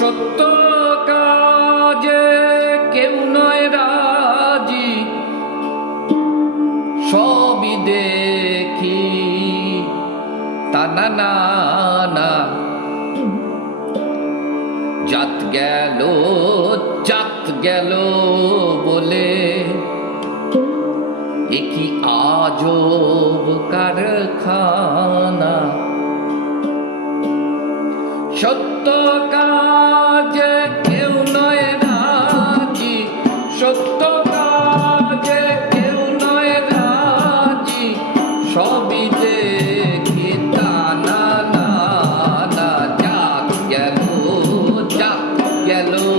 সত্য কাজে কেউ নয় রাজি। সবই দেখি, তা না না না। জাত গেল জাত গেল বলে। একই আজব কারখানা? সত্য কাজে কেউ নয় রাজি। সত্য কাজে কেউ নয় রাজি। সবই যে গেল।